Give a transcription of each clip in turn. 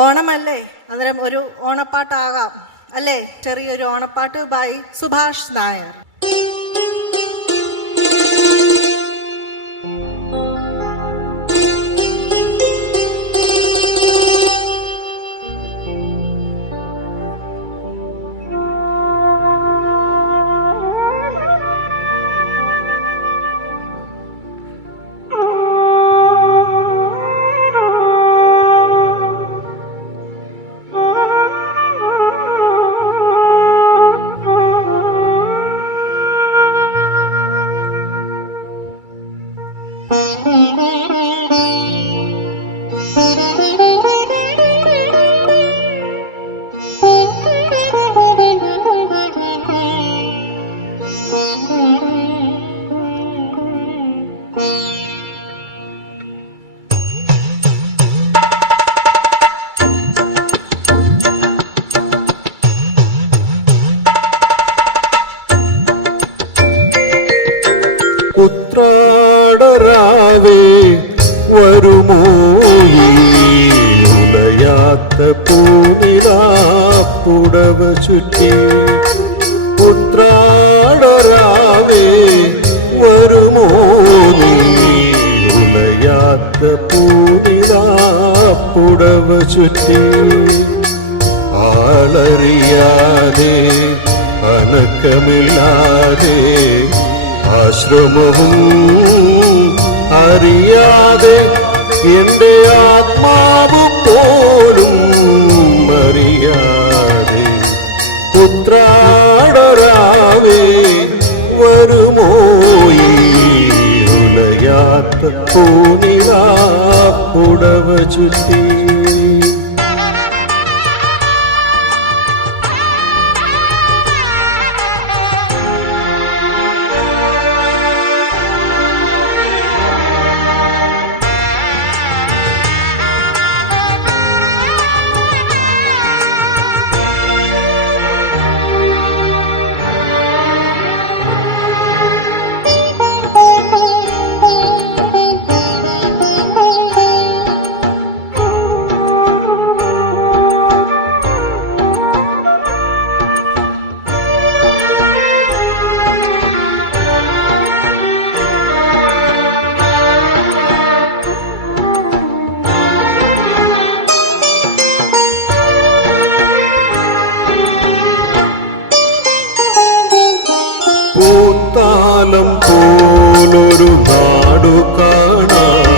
ഓണമല്ലേ, അന്നേരം ഒരു ഓണപ്പാട്ടാകാം അല്ലേ? ചെറിയൊരു ഓണപ്പാട്ട് ബൈ സുഭാഷ് നായർ. ഉത്രാടരാവേ വരുമോ ഉലയാത്ത പൂനിലാപ്പുടവ ചുറ്റി. ഉത്രാടരാവേ വരുമോ ഉലയാത്ത പൂനിലാപ്പുടവ ചുറ്റി. ആളറിയാതെ അനക്കമില്ലാതെ ആശ്രമവും അറിയാതെ എന്റെ ആത്മാവ് പോലും അറിയാതെ ഉത്രാടരാവേ വരുമോ ഉലയാത്ത പൂനിലാപ്പുടവ ചുറ്റി. പൂത്താലം പോലൊരു നാടു കാണാൻ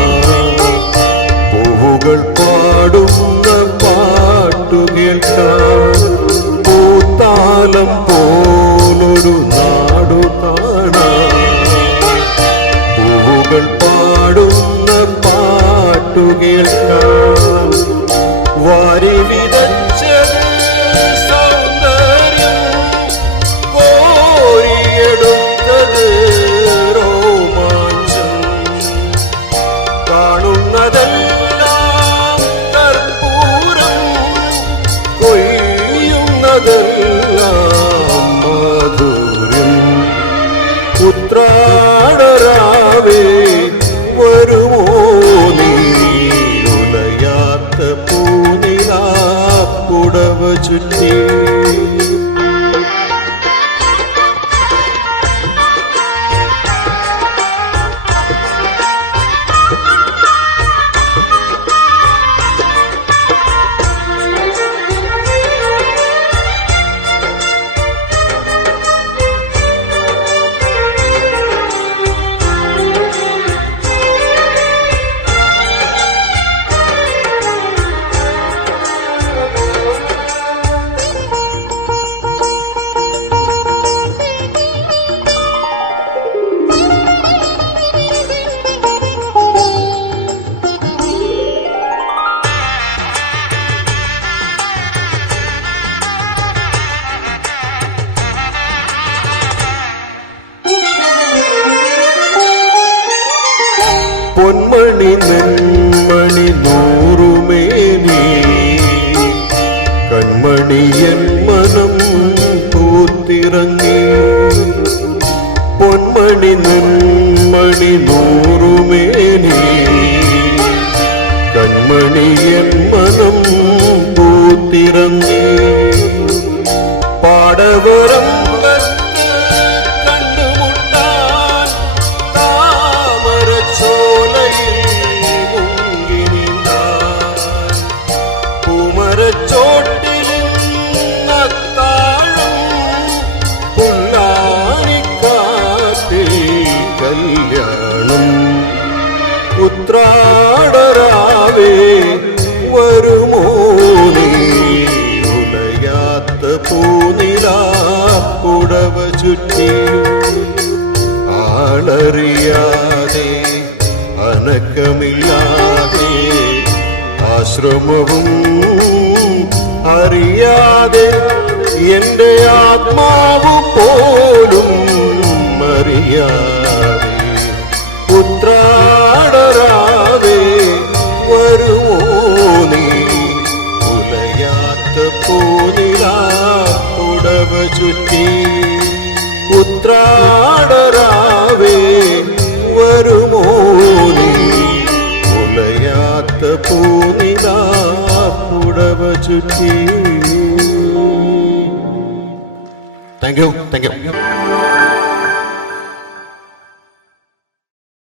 പൂവുകൾ പാടുന്ന പാട്ടു കേൾക്കാൻ. പൂത്താലം പോലൊരു നാടു കാണാൻ പൂവുകൾ പാടുന്ന പാട്ടു കേൾക്കാൻ. വാരി വിതച്ചത് ഉത്രാടരാവേ വരുമോ ഉലയാത്ത പൂനിലാപ്പുടവ ചുറ്റി. പൊന്മണി നെന്മണി നൂറുമേനി കൺമണിയൻ മനം പൂത്തിറങ്ങി. പൊന്മണി നെന്മണി നൂറുമേനി കൺമണിയൻ മനം പൂത്തിറങ്ങി പാടവരം കണ്ടുമുട്ടാൻ താമരച്ചോലയിൽ മുങ്ങി നീന്താൻ പൂമരച്ചോട്ടിലും അത്താഴം പൊല്ലാനിക്കാട്ടിൽ കല്യാണം ഉത്രാടരാവേ വരുമോ നീ ഉലയാത്ത പൂനിലാ പുടവ ചുറ്റി ആളറിയാതെ അനക്കമില്ലാതെ ആശ്രമവും അറിയാതെ എന്റെ ആത്മാവ് പോലും അറിയാതെ ഉത്രാടരാവേ വരുമോ നീ ഉലയാത്ത പൂനിലാ പുടവ ചുറ്റി ഉത്രാടരാവേ വരുമോ നീ ഉലയാത്ത പൂനിലാ പുടവ ചുറ്റി. Thank you.